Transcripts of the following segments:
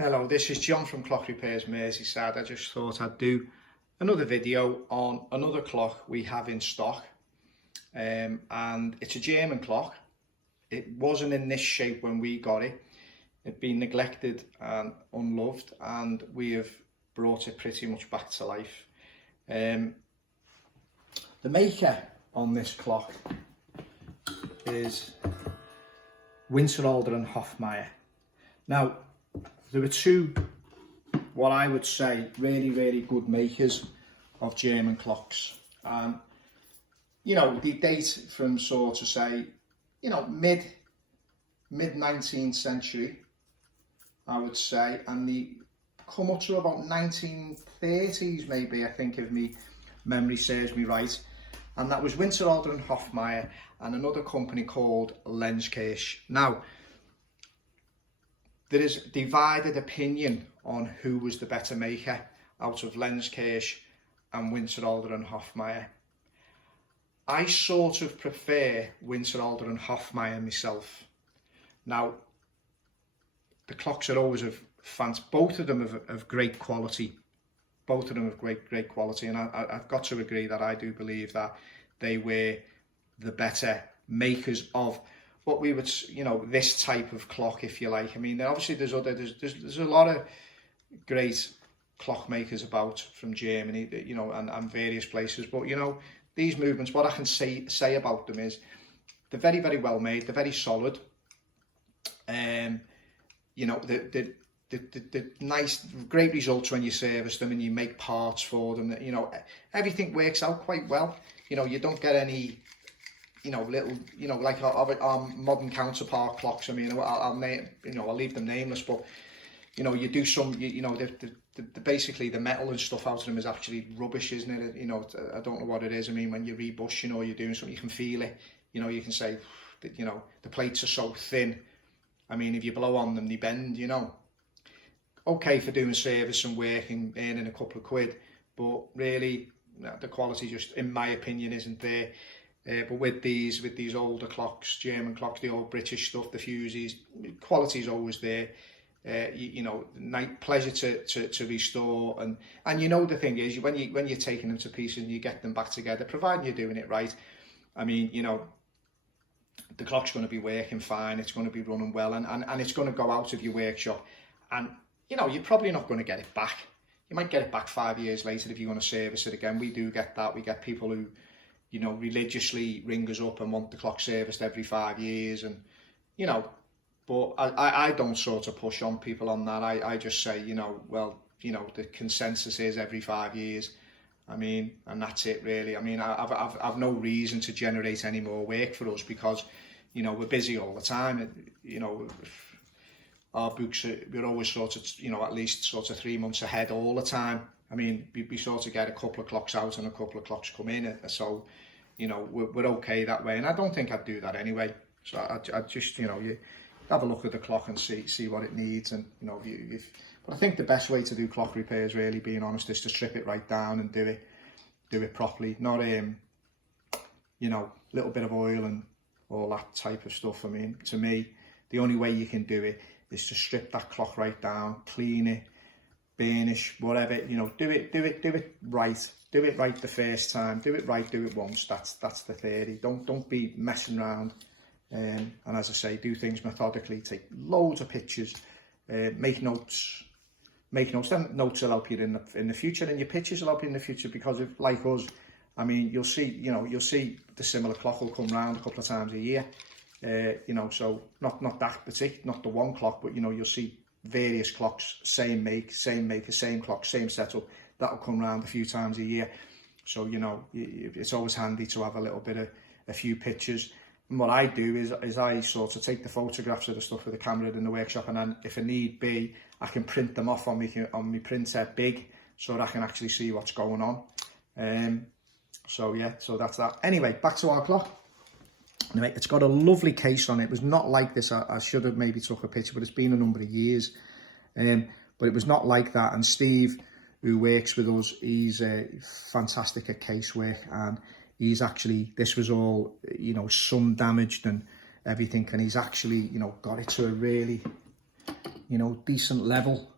Hello, this is John from Clock Repairs Merseyside. I just thought I'd do another video on another clock we have in stock, and it's a German clock. It wasn't in this shape when we got it. It'd been neglected and unloved, and we have brought it pretty much back to life. The maker on this clock is Haulder and Hoffmier. Now, there were two, what I would say, really good makers of German clocks. You know, they date from sort of say, you know, mid 19th century, I would say, and they come up to about 1930s maybe, I think, if my memory serves me right. And that was Haulder and Hoffmier and another company called Lenzkirch. Now, there is divided opinion on who was the better maker out of Lenzkirch and Haulder and Hoffmier. I sort of prefer Haulder and Hoffmier myself. Now, the clocks are always of fancy. Both of them of great quality. Both of them of great quality, and I've got to agree that I do believe that they were the better makers of what we would, you know, this type of clock, if you like. I mean, obviously there's a lot of great clockmakers about from Germany, you know, and various places. But you know, these movements, what I can say about them is they're very well made. They're very solid. You know, the nice, great results when you service them and you make parts for them. You know, everything works out quite well. You know, you don't get any, you know, little, you know, like our modern counterpart clocks. I mean, I'll name, you know, I'll leave them nameless, but you know, you do some, you know, basically the metal and stuff out of them is actually rubbish, isn't it? You know, I don't know what it is. I mean, when you rebush, you know, you're doing something, you can feel it. You know, you can say that, you know, the plates are so thin. I mean, if you blow on them, they bend. You know, okay for doing service and work and earning a couple of quid, but really, the quality just, in my opinion, isn't there. But with these older clocks, German clocks, the old British stuff, the fusees, quality is always there. You know, pleasure to restore, and you know, the thing is, when you're taking them to pieces and you get them back together, providing you're doing it right, I mean, you know, the clock's going to be working fine, it's going to be running well, and it's going to go out of your workshop, and you know, you're probably not going to get it back. You might get it back 5 years later if you want to service it again. We do get that. We get people who, you know, religiously ring us up and want the clock serviced every 5 years, and you know, but I don't sort of push on people on that. I just say, you know, well, you know, the consensus is every 5 years. I mean, and that's it really. I mean, I've no reason to generate any more work for us because, you know, we're busy all the time. You know, our books we're always sort of, you know, at least sort of 3 months ahead all the time. I mean, we sort of get a couple of clocks out and a couple of clocks come in, so you know, we're okay that way. And I don't think I'd do that anyway. So I just, you know, you have a look at the clock and see what it needs, and you know, but I think the best way to do clock repairs, really, being honest, is to strip it right down and do it properly. Not you know, a little bit of oil and all that type of stuff. I mean, to me, the only way you can do it is to strip that clock right down, clean it, burnish, whatever, you know, do it right. Do it right the first time. Do it right. Do it once. That's the theory. Don't be messing around. And as I say, do things methodically. Take loads of pictures. Make notes. Then notes will help you in the future, and your pictures will help you in the future, because if, like us, I mean, you'll see the similar clock will come round a couple of times a year. You know, so not that particular, not the one clock, but you know, you'll see various clocks, same make, same maker, same clock, same setup, that'll come round a few times a year. So you know, it's always handy to have a little bit of a few pictures. And what I do is I sort of take the photographs of the stuff with the camera in the workshop, and then if a need be, I can print them off on my printer big, so that I can actually see what's going on. So yeah, so that's that. Anyway, back to our clock. Anyway, it's got a lovely case on it. It was not like this. I should have maybe took a picture, but it's been a number of years. But it was not like that. And Steve, who works with us, he's fantastic at casework, and he's actually, this was all, you know, sun damaged and everything, and he's actually, you know, got it to a really you know, decent level.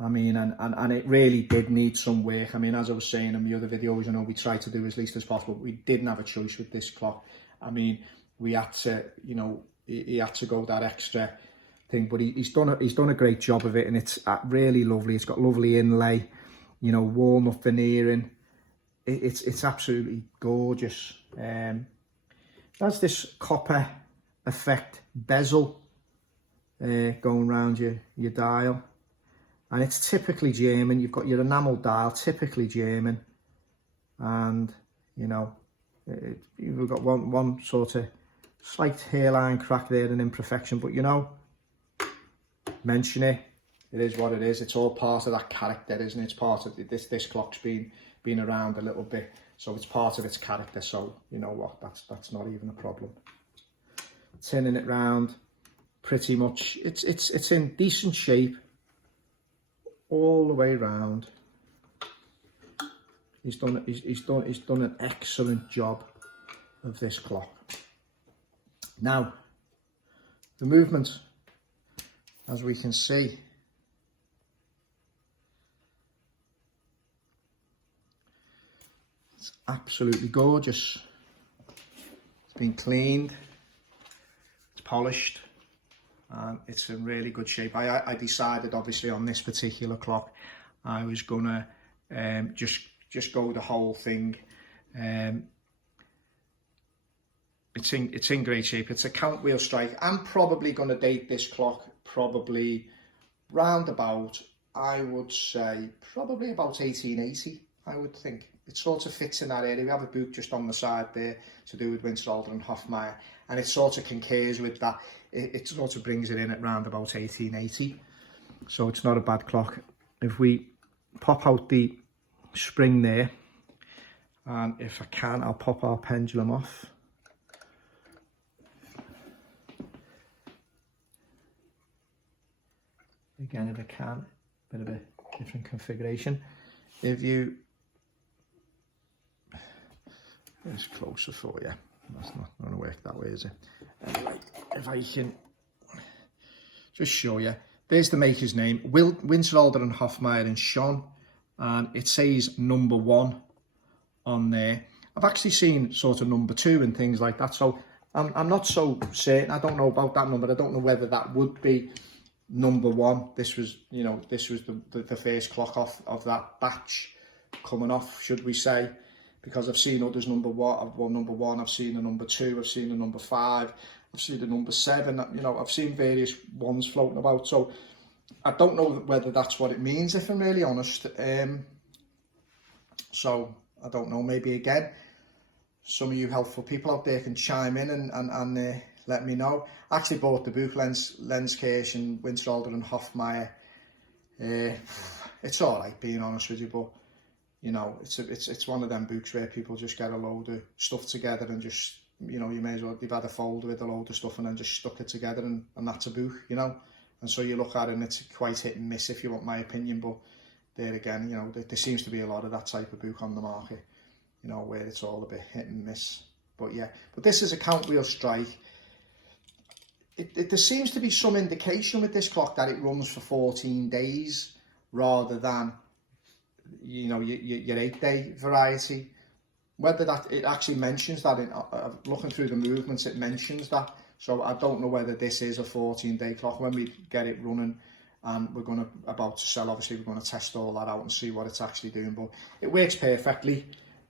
I mean, and it really did need some work. I mean, as I was saying in the other videos, you know, we tried to do as least as possible. We didn't have a choice with this clock. I mean, we had to, you know, he had to go that extra thing, but he's done a great job of it, and it's really lovely. It's got lovely inlay, you know, walnut veneering. It's absolutely gorgeous. That's this copper effect bezel going around your dial. And it's typically German. You've got your enamel dial, typically German. And, you know, you've got one sort of slight hairline crack there, an imperfection. But, you know, mention it. It is what it is. It's all part of that character, isn't it? It's part of this clock's been around a little bit. So it's part of its character. So, you know what, that's not even a problem. Turning it round, pretty much, it's in decent shape. All the way round. He's done an excellent job of this clock. Now, the movement, as we can see, it's absolutely gorgeous. It's been cleaned, it's polished, and it's in really good shape. I decided, obviously, on this particular clock, I was gonna just go the whole thing. It's in great shape. It's a count wheel strike. I'm probably gonna date this clock probably round about, I would say, probably about 1880. I would think it sort of fits in that area. We have a book just on the side there to do with Haulder and Hoffmier, and it sort of concurs with that. It sort of brings it in at round about 1880, so it's not a bad clock. If we pop out the spring there, and if I can, I'll pop our pendulum off. Again, if I can, bit of a different configuration. If you, it's closer for you. That's not going to work that way, is it? Anyway, if I can just show you, there's the maker's name, Haulder and Hoffmier and Sean, and it says number 1 on there. I've actually seen sort of number 2 and things like that, so I'm not so certain. I don't know about that number. I don't know whether that would be number 1. This was, you know, this was the first clock off of that batch coming off, should we say, because I've seen others number 1, I've seen a number 2, I've seen a number 5, I've seen a number 7, you know, I've seen various ones floating about, so I don't know whether that's what it means, if I'm really honest. So I don't know, maybe again, some of you helpful people out there can chime in and let me know. I actually bought the book, Lenskirch and Haulder and Hoffmier. It's all right, being honest with you, but you know, it's one of them books where people just get a load of stuff together and just, you know, you may as well, you've had a folder with a load of stuff and then just stuck it together, and that's a book, you know. And so you look at it and it's quite hit and miss, if you want my opinion. But there again, you know, there seems to be a lot of that type of book on the market, you know, where it's all a bit hit and miss. But yeah, but this is a count wheel strike. There seems to be some indication with this clock that it runs for 14 days rather than, you know, your 8-day variety. Whether that, it actually mentions that in looking through the movements, it mentions that. So I don't know whether this is a 14-day clock. When we get it running and we're about to sell, obviously we're going to test all that out and see what it's actually doing. But it works perfectly.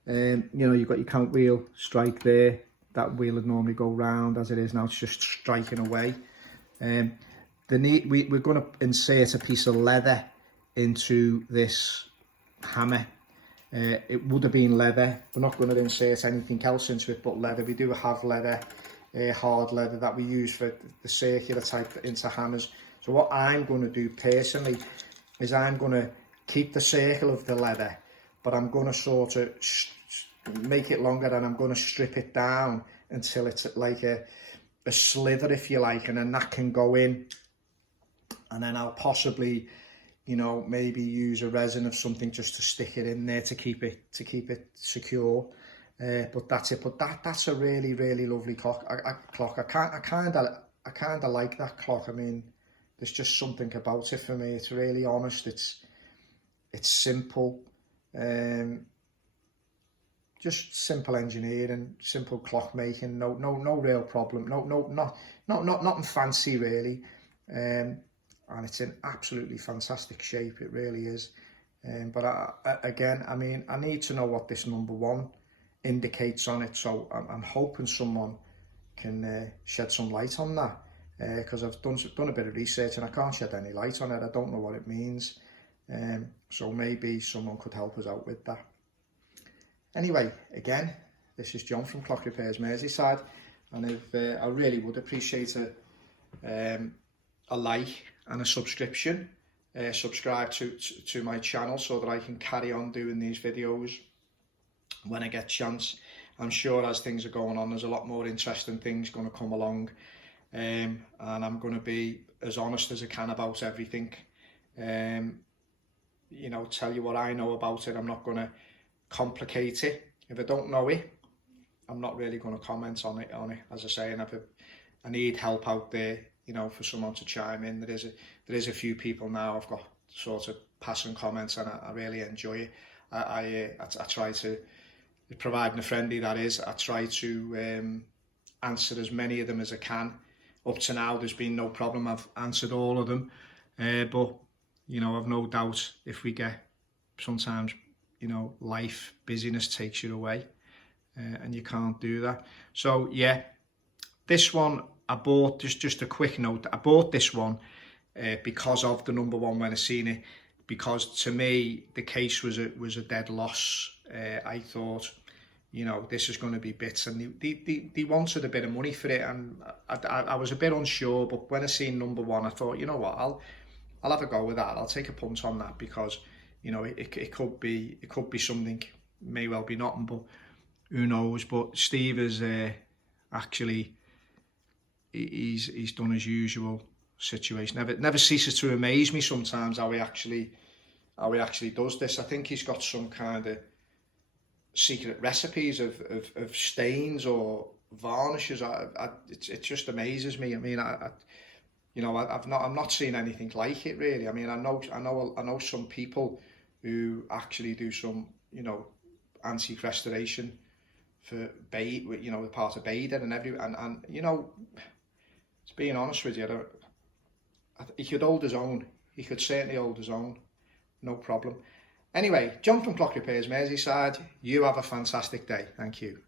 You know, you've got your count wheel strike there. That wheel would normally go round. As it is now, it's just striking away. We're going to insert a piece of leather into this hammer. It would have been leather. We're not going to insert anything else into it but leather. We do have leather, hard leather, that we use for the circular type into hammers. So what I'm going to do personally is I'm going to keep the circle of the leather, but I'm going to sort of make it longer, and I'm going to strip it down until it's like a slither, if you like, and then that can go in, and then I'll possibly, you know, maybe use a resin of something just to stick it in there to keep it secure. But that's it. But that's a really, really lovely clock. I kind of like that clock. I mean, there's just something about it for me. It's really honest. It's simple. Just simple engineering, simple clock making. No real problem. Nothing fancy really. And it's in absolutely fantastic shape. It really is. But again, I mean, I need to know what this number 1 indicates on it. So I'm hoping someone can shed some light on that, because I've done a bit of research and I can't shed any light on it. I don't know what it means. So maybe someone could help us out with that. Anyway, again, this is John from Clock Repairs Merseyside, and if I really would appreciate a like and a subscription. Subscribe to my channel so that I can carry on doing these videos when I get chance. I'm sure as things are going on, there's a lot more interesting things going to come along, and I'm going to be as honest as I can about everything. You know, tell you what I know about it. I'm not going to complicate it. If I don't know it, I'm not really going to comment on it. As I say, and I need help out there, you know, for someone to chime in. There is a few people now I've got sort of passing comments, and I really enjoy it. I try to, providing a friendly that is, I try to answer as many of them as I can. Up to now, there's been no problem. I've answered all of them, but you know, I've no doubt if we get, sometimes, you know, life busyness takes you away, and you can't do that. So yeah, this one I bought, just a quick note, I bought this one because of the number 1 when I seen it, because to me the case was a dead loss. I thought, you know, this is going to be bits, and they wanted a bit of money for it, and I was a bit unsure. But when I seen number 1, I thought, you know what, I'll have a go with that. I'll take a punt on that, because you know, it could be something, may well be nothing, but who knows. But Steve is actually, he's done his usual situation. Never ceases to amaze me sometimes how he actually does this. I think he's got some kind of secret recipes of stains or varnishes. It just amazes me. I mean, you know, I'm not seeing anything like it really. I mean, I know some people who actually do some, you know, antique restoration for you know, the part of Bader and you know, to being honest with you, he could hold his own. He could certainly hold his own, no problem. Anyway, John from Clock Repairs Merseyside, you have a fantastic day. Thank you.